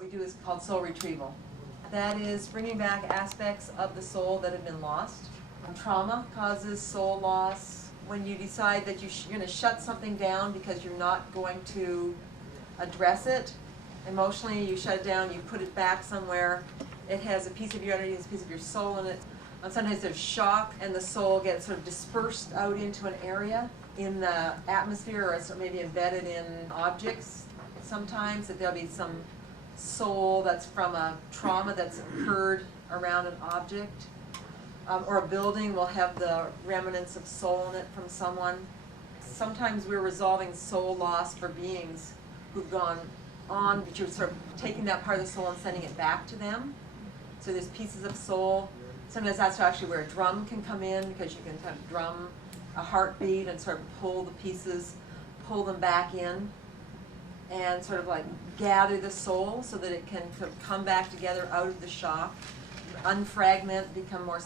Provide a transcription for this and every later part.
what we do is called soul retrieval. That is bringing back aspects of the soul that have been lost. Trauma causes soul loss. When you decide that you're going to shut something down because you're not going to address it, emotionally you shut it down, you put it back somewhere, it has a piece of your energy, it has a piece of your soul in it. And sometimes there's shock and the soul gets sort of dispersed out into an area in the atmosphere, or it's maybe embedded in objects. Sometimes that there'll be some soul that's from a trauma that's occurred around an object. Or a building will have the remnants of soul in it from someone. Sometimes we're resolving soul loss for beings who've gone on, but you're sort of taking that part of the soul and sending it back to them. So there's pieces of soul. Sometimes that's actually where a drum can come in, because you can kind of drum a heartbeat and sort of pull the pieces, pull them back in, and sort of like gather the soul so that it can sort of come back together out of the shock, unfragment, become more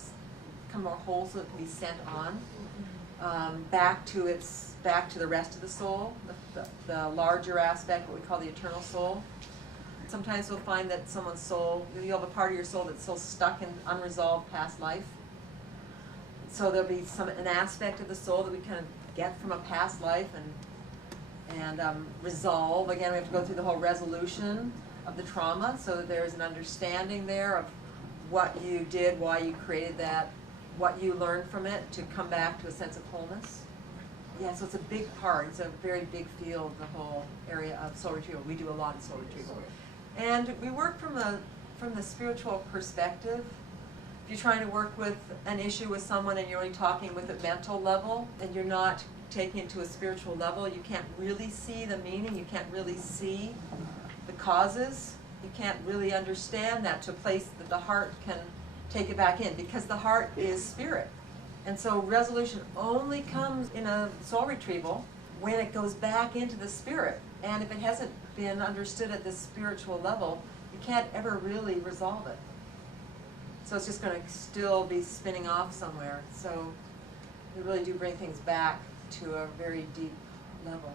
whole, so it can be sent on back to the rest of the soul, the larger aspect, what we call the eternal soul. Sometimes we'll find that someone's soul, you'll have a part of your soul that's still stuck in unresolved past life. So there'll be an aspect of the soul that we kind of get from a past life and resolve. Again, we have to go through the whole resolution of the trauma, so that there's an understanding there of what you did, why you created that, what you learned from it, to come back to a sense of wholeness. Yeah, so it's a big part. It's a very big field, the whole area of soul retrieval. We do a lot of soul retrieval. And we work from the spiritual perspective. If you're trying to work with an issue with someone and you're only talking with a mental level and you're not taking it to a spiritual level, you can't really see the meaning, you can't really see the causes, you can't really understand that to a place that the heart can take it back in, because the heart is spirit. And so resolution only comes in a soul retrieval when it goes back into the spirit. And if it hasn't been understood at this spiritual level, you can't ever really resolve it. So it's just going to still be spinning off somewhere. So we really do bring things back to a very deep level.